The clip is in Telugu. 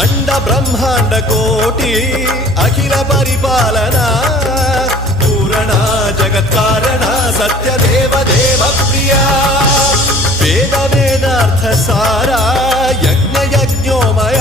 అండ బ్రహ్మాండ కోటి అఖిల పరిపాలన పూరణ జగత్కారణ సత్యదేవ దేవ ప్రియా వేద వేదార్థ సారా యజ్ఞ యజ్ఞోమయ